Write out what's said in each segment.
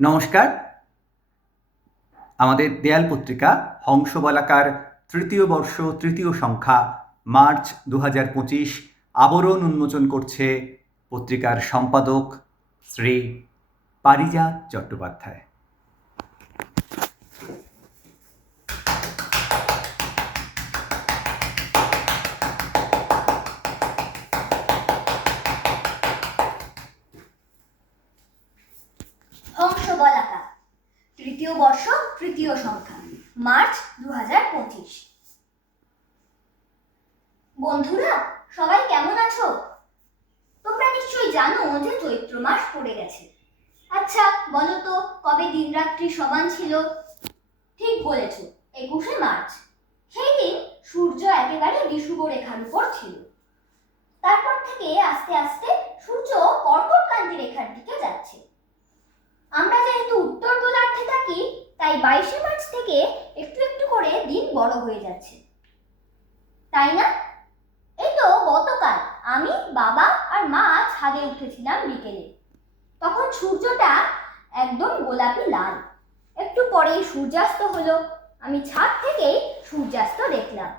নমস্কার। আমাদের দেয়াল পত্রিকা, হংসবলাকার তৃতীয় বর্ষ, তৃতীয় সংখ্যা, মার্চ দু হাজার পঁচিশ, আবরণ উন্মোচন করছে পত্রিকার সম্পাদক শ্রী পারিজাত চট্টোপাধ্যায়। তৃতীয় বর্ষ, তৃতীয় সংখ্যা, মার্চ দু হাজার পঁচিশ। বন্ধুরা, সবাই কেমন আছো? তোমরা নিশ্চয়ই জানো যে চৈত্র মাস পড়ে গেছে। আচ্ছা বলো তো, কবে দিনরাত্রি সমান ছিল? ঠিক বলেছ, একুশে মার্চ। সেই দিন সূর্য একেবারে বিষুব রেখার উপর ছিল। তারপর থেকে আস্তে আস্তে সূর্য কর্কটক্রান্তি রেখার দিকে যাচ্ছে। থাকি, তাই বাইশে মার্চ থেকে একটু একটু করে দিন বড় হয়ে যাচ্ছে। তাই না? এই তো গতকাল আমি, বাবা আর মা ছাদে উঠেছিলাম বিকেলে। তখন সূর্যটা একদম গোলাপি লাল। একটু পরেই সূর্যাস্ত হলো। আমি ছাদ থেকেই সূর্যাস্ত দেখলাম।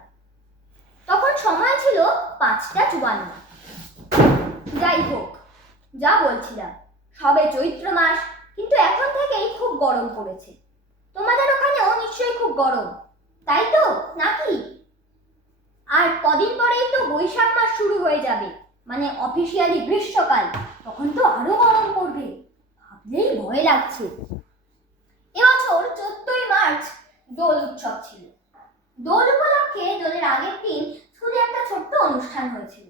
তখন সময় ছিল পাঁচটা চুয়ান্ন। যাই হোক, যা বলছিলাম, সবে চৈত্র মাস কিন্তু এখন থেকেই খুব গরম পড়েছে। তোমাদের ওখানেও নিশ্চয়ই খুব গরম, তাই তো, নাকি? আর কদিন পরেই তো বৈশাখ মাস শুরু হয়ে যাবে মানে অফিসিয়ালি গ্রীষ্মকাল, তখন তো আরও গরম পড়বে, ভাবলেই ভয় লাগছে। এবছর চোদ্দই মার্চ দোল উৎসব ছিল। দোল উপলক্ষে দোলের আগের দিন স্কুলে একটা ছোট্ট অনুষ্ঠান হয়েছিল।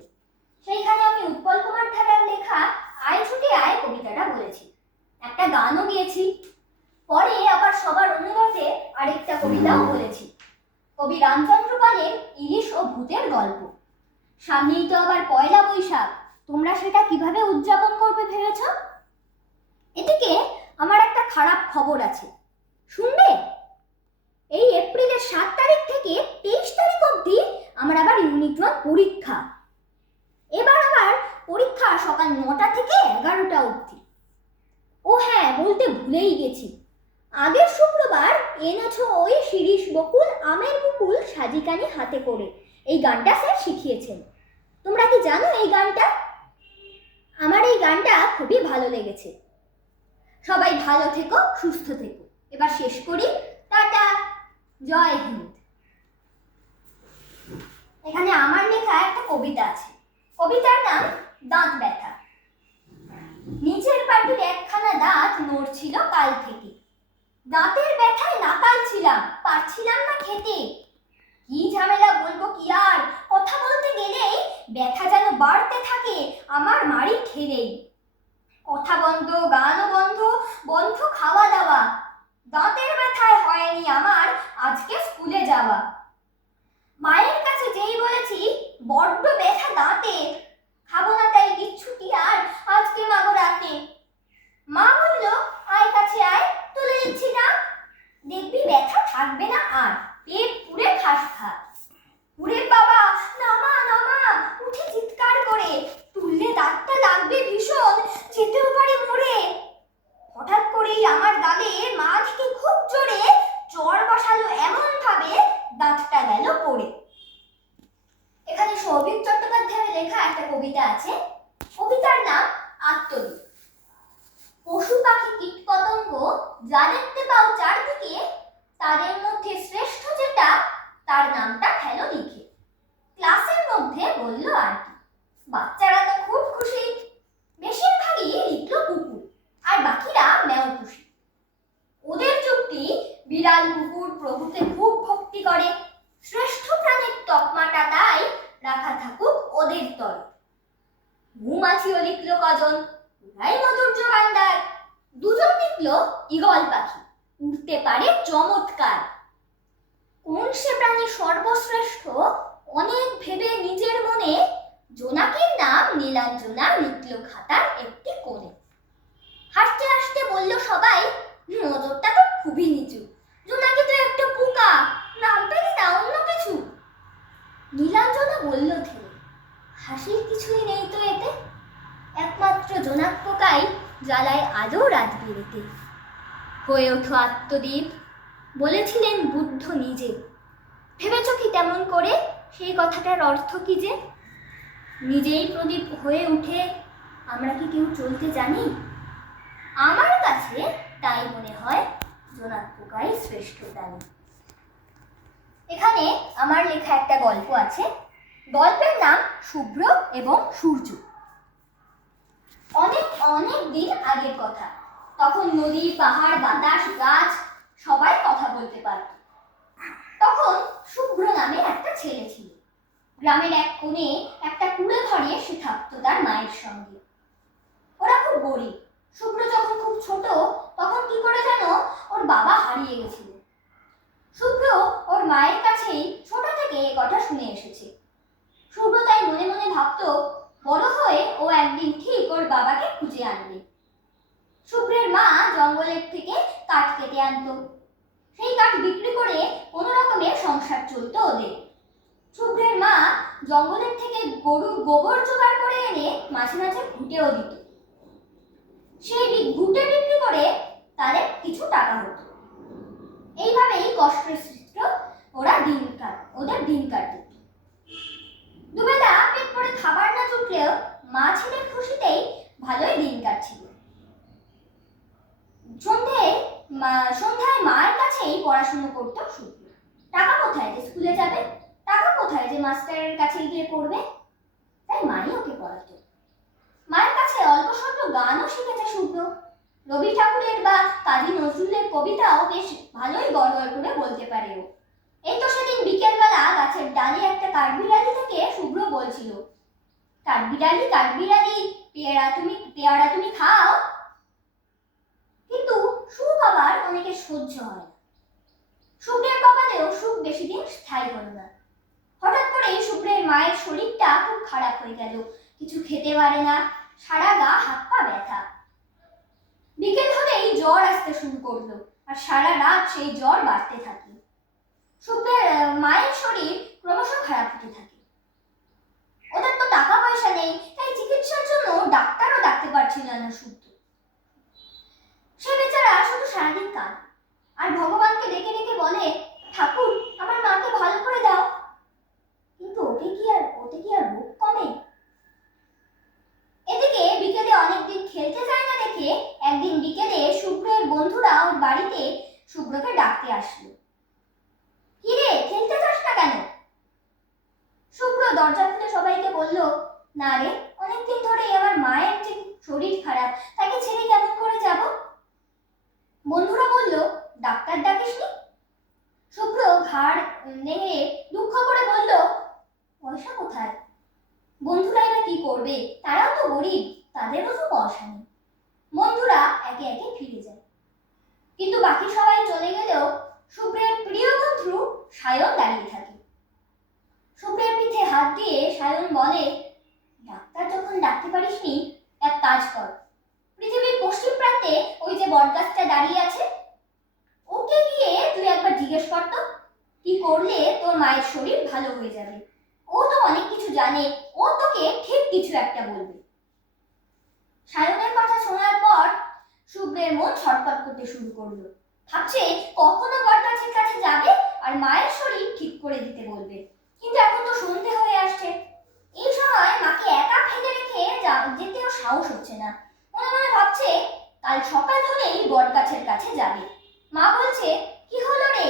সেইখানে আমি উৎপল কুমার ঠাকুরের লেখা আয় ছুটে আয় কবিতাটা বলেছি। একটা গানও গিয়েছি। পরে আবার সবার অনুরোধে আরেকটা কবিতাও বলেছি। কবি রামচন্দ্র পালের ইলিশ ও ভূতের গল্প। সামনেই তো আবার পয়লা বৈশাখ। তোমরা সেটা কীভাবে উদযাপন করবে ভেবেছ? এদিকে আমার একটা খারাপ খবর আছে। শুনবে? এই এপ্রিলের সাত তারিখ থেকে তেইশ তারিখ অবধি আমার আবার ইউনিট ওয়ান পরীক্ষা এবার আবার পরীক্ষা সকাল নটা থেকে এগারোটা অবধি ও হ্যাঁ বলতে ভুলেই গেছি। আগের শুক্রবার এনেছো ওই শিরিষ বকুল, আমের মুকুল সাজিকানি হাতে করে এই গানটা স্যার শিখিয়েছেন। তোমরা কি জানো এই গানটা? আমার এই গানটা খুবই ভালো লেগেছে। সবাই ভালো থেকো, সুস্থ থেকো। এবার শেষ করি। টাটা, জয় হিন্দ। এখানে আমার লেখা একটা কবিতা আছে। কবিতার নাম দাঁত ব্যথা। নিচের পাটির একখানা দাঁত নড়ছিল কাল থেকে। দাঁতের ব্যথায় নাকাল ছিলাম, পারছিলাম না খেতে। কি ঝামেলা বলব কি আর? কথা বলতে গেলেই ব্যথা যেন বাড়তে থাকে, আমার মারি খেলেই। কথা বন্ধ বন্ধ খাওয়া দাওয়া দাঁতের ব্যথায় হয়নি আমার আজকে স্কুলে যাওয়া মায়ের কাছে যেই বলেছি বড্ড ব্যথা দাঁতে খাব না তাই কিচ্ছুটি আর আজকে মাগো রাতে মা বলল আয় কাছে আয় তুলে দিচ্ছি না দেখবি ব্যথা থাকবে না আর পেট পুরে খাস খা উরে বাবা নামা নামা উঠে চিৎকার করে তুললে দাঁতটা লাগবে ভীষণ যেতেও পারে মরে হঠাৎ করেই আমার দাদে মা থেকে খুব জোরে চর বসালো এমন ভাবে দাঁতটা গেল পড়ে এখানে সৌভিক চট্টোপাধ্যায়ের লেখা একটা কবিতা আছে কবিতার নাম আত্মদীপ পশু পাখি কীট পতঙ্গ যা দেখতে পাও চারদিকে তাদের মধ্যে শ্রেষ্ঠ যেটা তার নামটা ফেলো লিখে ক্লাসের মধ্যে বলল আর কি বাচ্চারা তো খুব খুশি। বেশিরভাগই লিখলো কুকুর, আর বাকিরা মেয় খুশি ওদের যুক্তি, বিড়াল কুকুর প্রভুকে খুব ভক্তি করে। শ্রেষ্ঠ প্রাণীর তকমাটা তাই রাখা থাকুক ওদের তরে মৌমাছিও লিখলো কজন, ওরাই মধুর জোগানদার দুজন লিখলো ইগল পাখি, উড়তে পারে চমৎকার। কোন সে প্রাণী সর্বশ্রেষ্ঠ অনেক ভেবে নিজের মনে জোনাকির নাম নীলাঞ্জনা লিখল খাতার একটি কোণে। হাসতে হাসতে বলল সবাই, নজরটা তো খুবই নিচু। জোনাকি তো একটা পোকা, নামটা না অন্য কিছু? নীলাঞ্জনা বলল থেমে হাসির কিছুই নেই তো এতে। একমাত্র জোনাক পোকাই জ্বালায় আজও রাত বিরেতে। হয়ে ওঠো আত্মদীপ, বলেছিলেন বুদ্ধ নিজে। ভেবেছ কি তেমন করে? সেই কথাটার অর্থ কি যে? নিজেই প্রদীপ হয়ে উঠে, আমরা কি কেউ চলতে জানি? আমার কাছে তাই মনে হয় জোনাক পোকাই শ্রেষ্ঠ প্রাণী। এখানে আমার লেখা একটা গল্প আছে। গল্পের নাম শুভ্র এবং সূর্য। অনেক অনেক দিন আগের কথা। তখন নদী, পাহাড়, বাতাস, গাছ, সবাই কথা বলতে পারত। তখন শুভ্র নামে একটা ছেলে ছিল। গ্রামের এক কোণে একটা কুড়ে ঘরে সে থাকতো তার মায়ের সঙ্গে। ওরা খুব গরিব। শুভ্র যখন খুব ছোট, তখন কি করে যেন ওর বাবা হারিয়ে গেছিল। শুভ্র ওর মায়ের কাছেই ছোট থেকে এ কথা শুনে এসেছে। শুভ্র তাই মনে মনে ভাবতো, বড় হয়ে ও একদিন ঠিক ওর বাবাকে খুঁজে আনবে। শুভ্রের মা জঙ্গলের থেকে কাঠ কেটে আনতো। সেই কাঠ বিক্রি করে কোনো রকমের সংসার চলতো ওদের। শুভ্রের মা জঙ্গলের থেকে গরুর গোবর জোগাড় করে এনে মাঝে মাঝে ঘুটেও দিত। সেই ঘুটে বিক্রি করে তাদের কিছু টাকা হতো। এইভাবেই কষ্টসৃষ্ট ওরা দিন কাট, ওদের দিন কাটত। দুবেলা পেট করে খাবার না জুটলেও মা ছেলের খুশিতেই ভালোই দিন কাটছিল। সন্ধে সন্ধ্যায় মায়ের কাছেই পড়াশুনো করতো শুভ্র টাকা কোথায়? স্কুলে যাবে? কোথায় যে মাস্টারের কাছে গিয়ে পড়বে? তাই মাই ওকে পড়াতো। মায়ের কাছে অল্প স্বল্প গানও শিখেছে শুভ্র রবি ঠাকুরের বা কাজী নজরুলের কবিতাও বেশ ভালোই গড় গড় করে বলতে পারে ও। এই তো সেদিন বিকেলবেলা গাছের ডালে একটা কাঠবিড়ালি থেকে শুভ্র বলছিল, কাঠবিড়ালি কাঠবিড়ালি, পেয়ারা তুমি পেয়ারা তুমি খাও। কিন্তু সুখ আবার অনেকে সহ্য হয় না। শুভ্রের কপালেও সুখ বেশি দিন স্থায়ী হলো না। হঠাৎ করে শুভ্রের মায়ের শরীরটা খুব খারাপ হয়ে গেল। কিছু খেতে পারে না সারা গা হাত পা ব্যথা। বিকেল হলেই জ্বর আসতে শুরু করল আর সারা রাত সেই জ্বর বাড়তে থাকে। শুভ্রের আহ, মায়ের শরীর ক্রমশ খারাপ হতে থাকে। ওদের তো টাকা পয়সা নেই তাই চিকিৎসার জন্য ডাক্তারও ডাকতে পারছিল না শুদ্ধ সে বেচারা শুধু সারাদিন কান আর ভগবানকে ডেকে ডেকে বলে ঠাকুর আমার মাকে ভালো করে দাও কিন্তু ওকে কি আর ওতে কি আর রোগ কমে এদিকে বিকেলে অনেকদিন খেলতে যায় না দেখে একদিন বিকেলে শুভ্রের বন্ধুরা ওর বাড়িতে শুভ্রকে ডাকতে আসলো কি রে খেলতে যাস না কেন শুভ্র দরজা খুলে সবাইকে বলল না রে, অনেকদিন ধরেই আমার মায়ের যে শরীর খারাপ, তাকে ছেড়ে কেমন করে যাব? বন্ধুরা বলল, ডাক্তার ডাকিসনি? শুভ্র ঘাড় নেড়ে দুঃখ করে বলল, পয়সা কোথায়? বন্ধুরা এরা কি করবে? তারাও তো গরিব, তাদেরও তো পয়সা নেই। বন্ধুরা একে একে ফিরে যায়। কিন্তু বাকি সবাই চলে গেলেও শুভ্রের প্রিয় বন্ধু সায়ন দাঁড়িয়ে থাকে। শুভ্রের পিঠে হাত দিয়ে সায়ন বলে যখন ডাকতে পারিসনি, এক কাজ কর। পৃথিবীর পশ্চিম প্রান্তে ওই যে বটগাছটা দাঁড়িয়ে আছে, ওকে গিয়ে তুই একবার জিজ্ঞেস কর তো, কি করলে তোর মায়ের শরীর ভালো হয়ে যাবে। ও তো অনেক কিছু জানে, ও তোকে ঠিক কিছু একটা বলবে। সায়নের কথা শোনার পর শুভ্রের মন ছটফট করতে শুরু করল। ভাবছে কখনো বটগাছের কাছে যাবে আর মায়ের শরীর ঠিক করে দিতে বলবে কিন্তু এখন তো সন্ধে হয়ে আসছে এই সময় মাকে একা ফেলে রেখে যা- যেতেও সাহস হচ্ছে না। মনে মনে ভাবছে, কাল সকাল হলেই বটগাছের কাছে যাবে। মা বলছে, কি হলো রে?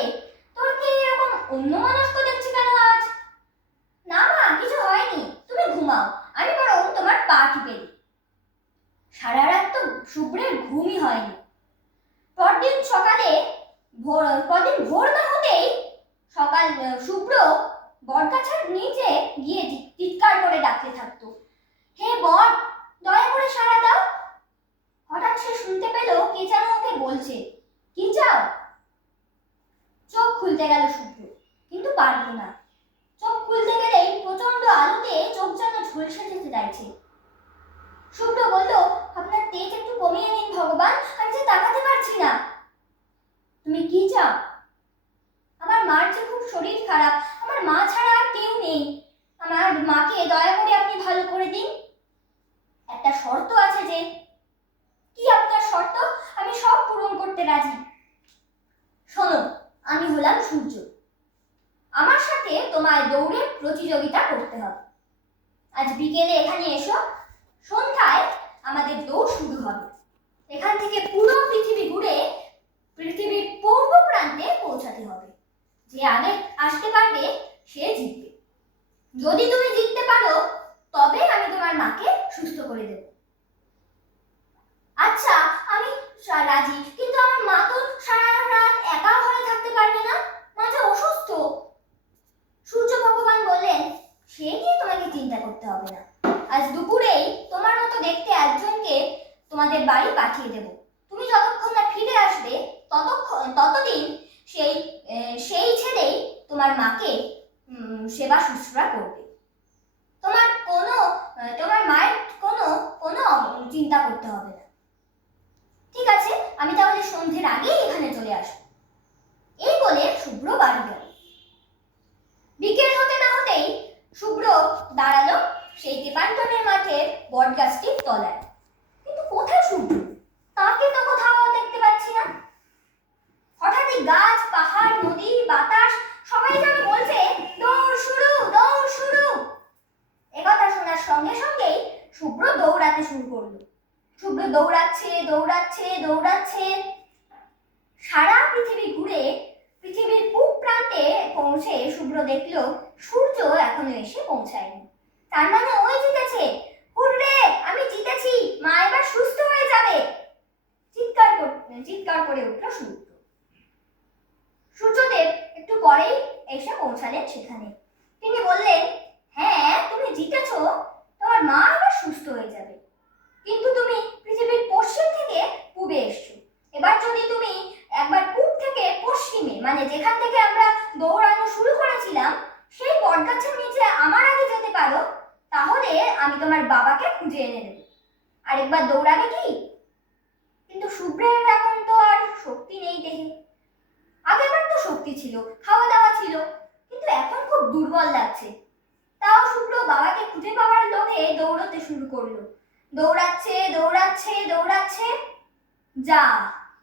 তোর কি এরকম অন্য মানুষ তো দেখছি কেন আজ? না মা, কিছু হয়নি। তুমি ঘুমাও। আমি বরং তোমার পা টিপে দিই। সারা রাত তো শুভ্রের ঘুমই হয়নি। পরদিন সকালে ভোর, পরদিন ভোর না হতেই সকাল শুভ্র বটগাছের নিচে গিয়ে চিৎকার করে ডাকতে থাকতো। হে বট দয়া করে সাড়া দাও। হঠাৎ সে শুনতে পেল কে যেন ওকে বলছে। কি চাও? চোখ খুলতে গেল শুভ্র, কিন্তু পারল না। চোখ খুলতে গেলেই প্রচণ্ড আলোতে চোখ যেন ঝলসে যেতে চাইছে শুভ্র বলল, আপনার তেজ একটু কমিয়ে নিন ভগবান আমি যে তাকাতে পারছি না তুমি কি চাও আমার মার যে খুব শরীর খারাপ আমার মা ছাড়া আর কেউ নেই আমার মাকে দয়া করে আপনি ভালো করে দিন একটা শর্ত আছে যে কি আপনার শর্ত আমি সব পূরণ করতে রাজি শোনো আমি হলাম সূর্য আমার সাথে তোমায় দৌড়ে প্রতিযোগিতা করতে হবে আজ বিকেলে এখানে এসো সন্ধ্যায় আমাদের দৌড় শুরু হবে এখান থেকে পুরো পৃথিবী ঘুরে পৃথিবীর পূর্ব প্রান্তে পৌঁছাতে হবে যে আগে আসতে পারবে সে জিতবে যদি তুমি জিততে পারো তবে আমি তোমার মাকে সুস্থ করে দেব আচ্ছা আমি সা- রাজি কিন্তু আমার মা তো সারা রাত একা হয়ে থাকতে পারবে না মা যে অসুস্থ সূর্য ভগবান বললেন সে নিয়ে তোমাকে চিন্তা করতে হবে না। আজ দুপুরেই তোমার মতো দেখতে একজনকে তোমাদের বাড়ি পাঠিয়ে দেব। তুমি যতক্ষণ না ফিরে আসবে, ততক্ষণ, ততদিন সেই সেই ছেলেই তোমার মাকে সেবা শুশ্রূষা করবে। তোমার কোনো তোমার মায়ের কোনো কোনো চিন্তা করতে হবে না। ঠিক আছে, আমি তাহলে সন্ধ্যের আগেই এখানে চলে আসব। এই বলে শুভ্র বাড়ি গেল বিকেল হতে না হতেই শুভ্র দাঁড়াল সেই তেপান্তনের বটগাছটির তলায়। কিন্তু কোথায় সূর্য তাকে তো কোথাও দেখতে পাচ্ছি না। হঠাৎই গাছ, পাহাড়, নদী, বাতাস, সবাই যেন বলছে, দৌড় শুরু দৌড় শুরু। একথা শোনার সঙ্গে সঙ্গেই শুভ্র দৌড়াতে শুরু করল। শুভ্র দৌড়াচ্ছে দৌড়াচ্ছে দৌড়াচ্ছে। সারা পৃথিবী ঘুরে পৃথিবীর পূব প্রান্তে পৌঁছে শুভ্র দেখল, সূর্য এখনও এসে পৌঁছায়নি। তার মানে ওই জিতেছে হুররে আমি জিতেছি। মা এবার সুস্থ হয়ে যাবে। চিৎকার কর- চিৎকার করে উঠল সূর্য সূর্যদেব একটু পরেই এসে পৌঁছালেন সেখানে। তিনি বললেন হ্যাঁ তুমি জিতেছো, তোমার মা এবার সুস্থ হয়ে যাবে। কিন্তু তুমি পৃথিবীর পশ্চিম থেকে পূবে এসছো। এবার যদি তুমি একবার পূব থেকে পশ্চিমে মানে যেখান থেকে আমরা দৌড়ানো শুরু করেছিলাম, সেই বটগাছের নিচে আমার আগে যেতে পারো তাহলে আমি তোমার বাবাকে খুঁজে এনে দেবো। আরেকবার দৌড়াবে কি? কিন্তু শুভ্রের এখন তো আর শক্তি নেই দেখে আগেবার তো শক্তি ছিল খাওয়া দাওয়া ছিল, কিন্তু এখন খুব দুর্বল লাগছে। তাও শুভ্র বাবাকে খুঁজে পাওয়ার লোভে দৌড়তে শুরু করল। দৌড়াচ্ছে দৌড়াচ্ছে দৌড়াচ্ছে। যা,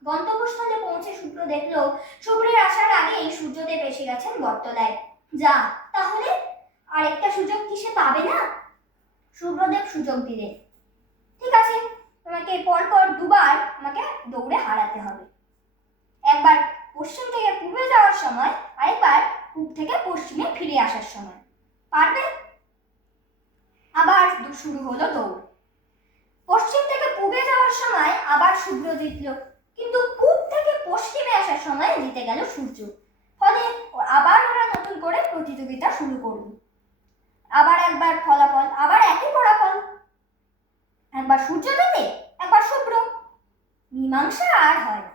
গন্তব্যস্থলে পৌঁছে শুভ্র দেখল, শুভ্রের আসার আগেই সূর্যদেব এসে গেছেন বটতলায়। যা, তাহলে আরেকটা সুযোগ কি সে পাবে না? শুভ্রদেব সুযোগ দিলেন ঠিক আছে, তোমাকে পরপর দুবার আমাকে দৌড়ে হারাতে হবে। একবার পশ্চিম থেকে পূর্বে যাওয়ার সময়, আরেকবার পূব থেকে পশ্চিমে ফিরে আসার সময়। পারবে? আবার শুরু হলো দৌড়। পশ্চিম থেকে পূবে যাওয়ার সময় আবার শুভ্র জিতল, কিন্তু পূব থেকে পশ্চিমে আসার সময় জিতে গেল সূর্য। ফলে আবার ওরা নতুন করে প্রতিযোগিতা শুরু করল। আবার একবার ফলাফল, আবার একই ফলাফল। একবার সূর্য জিতে একবার শুভ্র। মীমাংসা আর হয় না।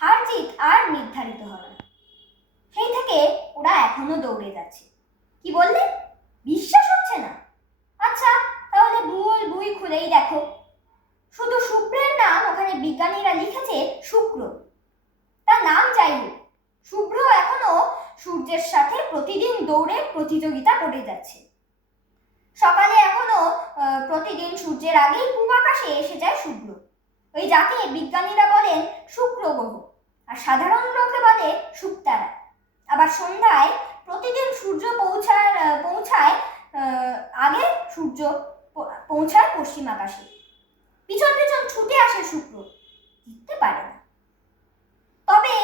হার জিত আর নির্ধারিত হয় না। সেই থেকে ওরা এখনও দৌড়ে যাচ্ছে। কি বললে? বিশ্বাস হচ্ছে না। আচ্ছা তাহলে ভুল বই খুলেই দেখো। শুধু শুভ্রের নাম ওখানে বিজ্ঞানীরা লিখেছে শুক্র। তার নাম যাই হোক শুভ্র এখনও সূর্যের সাথে প্রতিদিন দৌড়ে প্রতিযোগিতা করে যাচ্ছে। সকালে এখনও প্রতিদিন সূর্যের আগেই পূব আকাশে এসে যায় শুভ্র ওই যাকে বিজ্ঞানীরা বলেন শুক্র গ্রহ, আর সাধারণ লোকে বলে শুক্তারা। আবার সন্ধ্যায় প্রতিদিন সূর্য পৌঁছার পৌঁছায় আগে সূর্য পৌঁছায় পশ্চিম আকাশে। পিছন পিছন ছুটে আসে শুক্র জিততে পারে না। তবে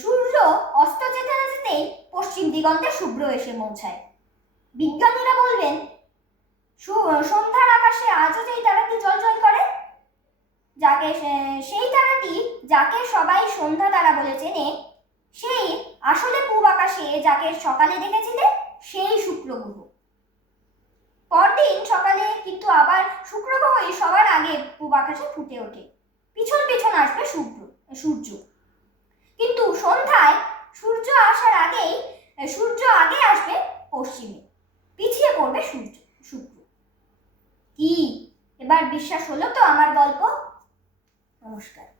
সূর্য অস্ত যেতে না যেতেই পশ্চিম দিগন্তে শুভ্র এসে পৌঁছায়। বিজ্ঞানীরা বলবেন সন্ধ্যার আকাশে আজও যেই তারাটি জলজল করে, যাকে সেই তারাটি যাকে সবাই সন্ধ্যা তারা বলে চেনে, সেই আসলে পূব আকাশে যাকে সকালে দেখেছিলে, সেই শুক্র গ্রহ পরদিন সকালে কিন্তু আবার শুক্র গ্রহই সবার আগে পূব আকাশে ফুটে ওঠে। পিছন পিছন আসবে শুক্র সূর্য। কিন্তু সন্ধ্যায় সূর্য আসার আগেই, সূর্য আগে আসবে পশ্চিমে। পিছিয়ে পড়বে সূর্য শুক্র কি এবার বিশ্বাস হলো তো আমার গল্প? নমস্কার।